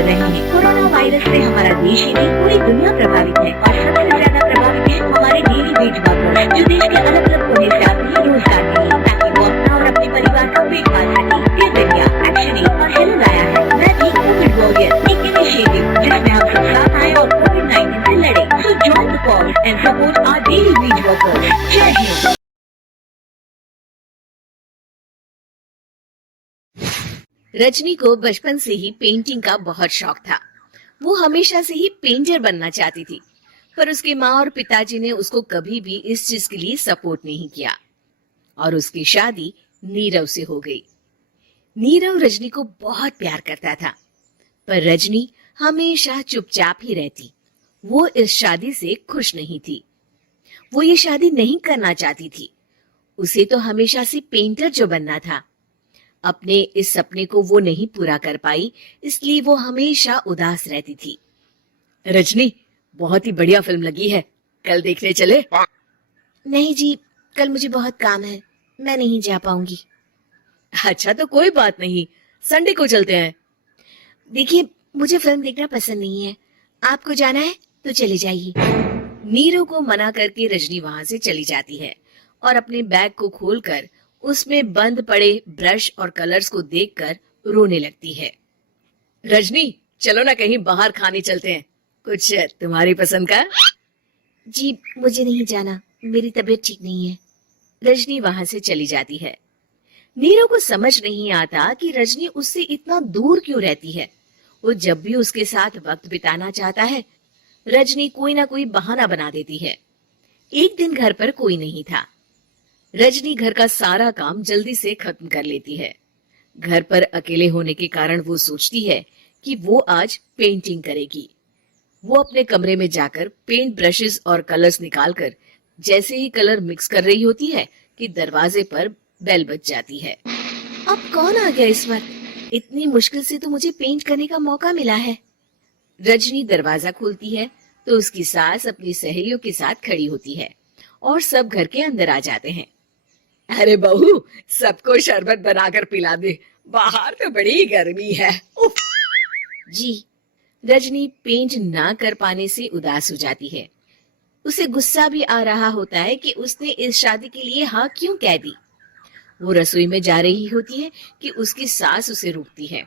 कर रहे हैं। कोरोना वायरस से हमारा देश ही नहीं पूरी दुनिया प्रभावित है और सबसे ज्यादा प्रभावित है हमारे डेली वेज वर्कर्स जो देश के अलग अलग कोने से आते हैं रोजगार के लिए ताकि वो अपना और अपने परिवार का पेट पाल सके। इस इंडिया एक्शन और हेलो लाया है मैं भी कोविड वॉरियर एक इनिशिएटिव जिसमें हम सब साथ आए और कोविड-19 से लड़े। So join the cause and support our daily wage workers. जय हिंद। रजनी को बचपन से ही पेंटिंग का बहुत शौक था। वो हमेशा से ही पेंटर बनना चाहती थी, पर उसके माँ और पिताजी ने उसको कभी भी इस चीज के लिए सपोर्ट नहीं किया और उसकी शादी नीरव से हो गई। नीरव रजनी को बहुत प्यार करता था, पर रजनी हमेशा चुपचाप ही रहती। वो इस शादी से खुश नहीं थी। वो ये शादी नहीं करना चाहती थी। उसे तो हमेशा से पेंटर जो बनना था। अपने इस सपने को वो नहीं पूरा कर पाई, इसलिए वो हमेशा उदास रहती थी। रजनी, बहुत ही बढ़िया फिल्म लगी है, कल देखने चले? नहीं जी, कल मुझे बहुत काम है, मैं नहीं जा पाऊंगी। अच्छा तो कोई बात नहीं, संडे को चलते हैं। देखिए, मुझे फिल्म देखना पसंद नहीं है, आपको जाना है तो चले जाइए। नीरू को मना करके रजनी वहां से चली जाती है और अपने बैग को खोलकर उसमें बंद पड़े ब्रश और कलर्स को देखकर रोने लगती है। रजनी, चलो ना कहीं बाहर खाने चलते हैं, कुछ तुम्हारी पसंद का। जी, मुझे नहीं जाना, मेरी तबीयत ठीक नहीं है। रजनी वहां से चली जाती है। नीरू को समझ नहीं आता कि रजनी उससे इतना दूर क्यों रहती है। वो जब भी उसके साथ वक्त बिताना चाहता है, रजनी कोई ना कोई बहाना बना देती है। एक दिन घर पर कोई नहीं था। रजनी घर का सारा काम जल्दी से खत्म कर लेती है। घर पर अकेले होने के कारण वो सोचती है कि वो आज पेंटिंग करेगी। वो अपने कमरे में जाकर पेंट ब्रशेस और कलर्स निकालकर जैसे ही कलर मिक्स कर रही होती है कि दरवाजे पर बेल बज जाती है। अब कौन आ गया इस वक्त? इतनी मुश्किल से तो मुझे पेंट करने का मौका मिला है। रजनी दरवाजा खोलती है तो उसकी सास अपनी सहेलियों के साथ खड़ी होती है और सब घर के अंदर आ जाते हैं। अरे बहू, सबको शरबत बनाकर पिला दे, बाहर तो बड़ी गर्मी है। उफ। जी। रजनी पेंट ना कर पाने से उदास हो जाती है। उसे गुस्सा भी आ रहा होता है कि उसने इस शादी के लिए हाँ क्यों कह दी। वो रसोई में जा रही होती है कि उसकी सास उसे रोकती है।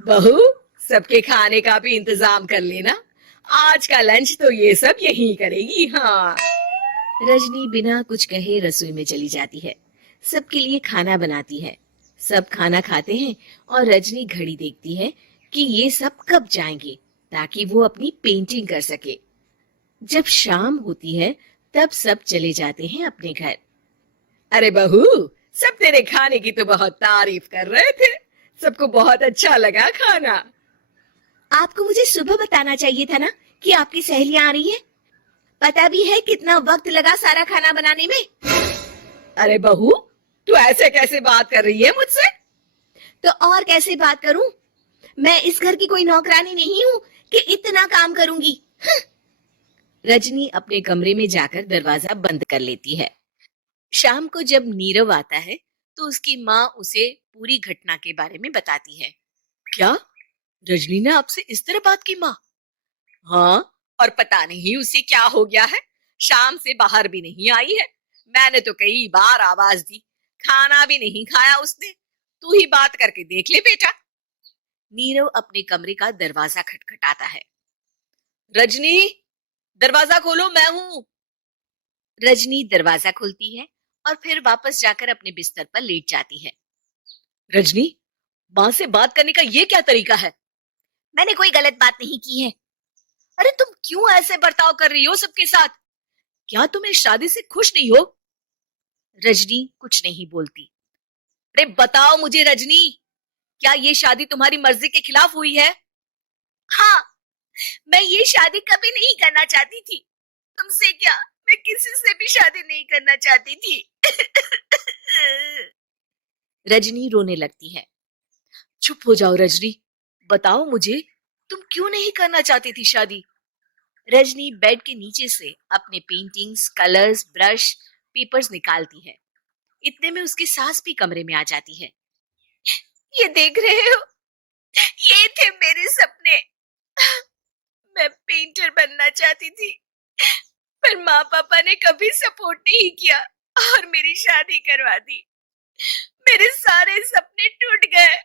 बहू, सबके खाने का भी इंतजाम कर लेना, आज का लंच तो ये सब यही करेगी। हाँ। रजनी बिना कुछ कहे रसोई में चली जाती है। सबके लिए खाना बनाती है। सब खाना खाते हैं और रजनी घड़ी देखती है कि ये सब कब जाएंगे ताकि वो अपनी पेंटिंग कर सके। जब शाम होती है तब सब चले जाते हैं अपने घर। अरे बहू, सब तेरे खाने की तो बहुत तारीफ कर रहे थे, सबको बहुत अच्छा लगा खाना। आपको मुझे सुबह बताना चाहिए था ना कि आपकी सहेलियां आ रही हैं। पता भी है कितना वक्त लगा सारा खाना बनाने में। अरे बहू, तू ऐसे कैसे बात कर रही है मुझसे? तो और कैसे बात करूं? मैं इस घर की कोई नौकरानी नहीं हूं कि इतना काम करूंगी। रजनी अपने कमरे में जाकर दरवाजा बंद कर लेती है। शाम को जब नीरव आता है तो उसकी माँ उसे पूरी घटना के बारे में बताती है। क्या? रजनी ने आपसे इस तरह बात की माँ? हाँ, और पता नहीं उसे क्या हो गया है, शाम से बाहर भी नहीं आई है। मैंने तो कई बार आवाज दी, खाना भी नहीं खाया उसने। तू ही बात करके देख ले बेटा। नीरव अपने कमरे का दरवाजा खटखटाता है। रजनी, दरवाजा खोलो, मैं हूँ। रजनी दरवाजा खोलती है और फिर वापस जाकर अपने बिस्तर पर लेट जाती है। रजनी, माँ से बात करने का ये क्या तरीका है? मैंने कोई गलत बात नहीं की है। अरे तुम क्यों ऐसे बर्ताव कर रही हो सबके साथ? क्या तुम इस शादी से खुश नहीं हो? रजनी कुछ नहीं बोलती। अरे बताओ मुझे रजनी, क्या ये शादी तुम्हारी मर्जी के खिलाफ हुई है? हाँ, मैं ये शादी कभी नहीं करना चाहती थी। तुमसे क्या, मैं किसी से भी शादी नहीं करना चाहती थी। रजनी रोने लगती है। चुप हो जाओ रजनी, बताओ मुझे, तुम क्यों नहीं करना चाहती थी शादी? रजनी बेड के नीचे से अपने पेंटिंग्स, कलर्स, ब्रश, पेपर्स निकालती है। इतने में उसकी सास भी कमरे में आ जाती है। ये देख रहे हो, ये थे मेरे सपने। मैं पेंटर बनना चाहती थी, पर माँ पापा ने कभी सपोर्ट नहीं किया और मेरी शादी करवा दी। मेरे सारे सपने टूट गए।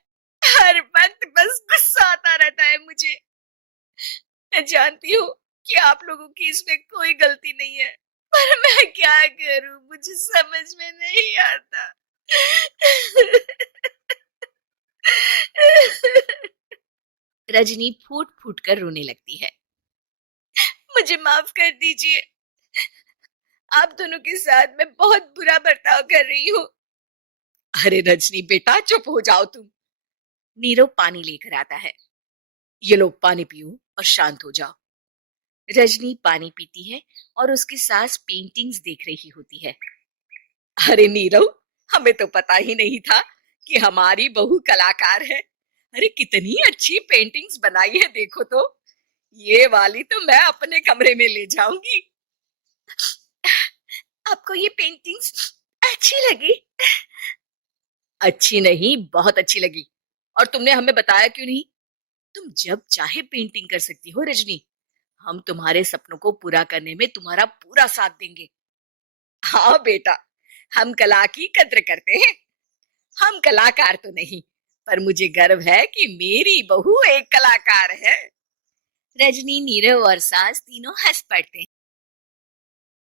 हर वक्त बस गुस्सा आता रहता है मुझे। मैं जानती हूँ कि आप लोगों की इसमें कोई गलती नहीं है, पर मैं क्या करूँ, मुझे समझ में नहीं आता। रजनी फूट फूट कर रोने लगती है। मुझे माफ कर दीजिए, आप दोनों के साथ मैं बहुत बुरा बर्ताव कर रही हूँ। अरे रजनी बेटा, चुप हो जाओ तुम। नीरव पानी लेकर आता है। ये लो पानी पियो और शांत हो जाओ। रजनी पानी पीती है और उसकी सास पेंटिंग्स देख रही होती है। अरे नीरव, हमें तो पता ही नहीं था कि हमारी बहू कलाकार है। अरे कितनी अच्छी पेंटिंग्स बनाई है, देखो तो। ये वाली तो मैं अपने कमरे में ले जाऊंगी। आपको ये पेंटिंग्स अच्छी लगी? अच्छी नहीं, बहुत अच्छी लगी। और तुमने हमें बताया क्यों नहीं? तुम जब चाहे पेंटिंग कर सकती हो रजनी। हम तुम्हारे सपनों को पूरा करने में तुम्हारा पूरा साथ देंगे। हाँ बेटा, हम कला की कद्र करते हैं। हम कलाकार तो नहीं, पर मुझे गर्व है कि मेरी बहू एक कलाकार है। रजनी, नीरव और सास तीनों हंस पड़ते हैं।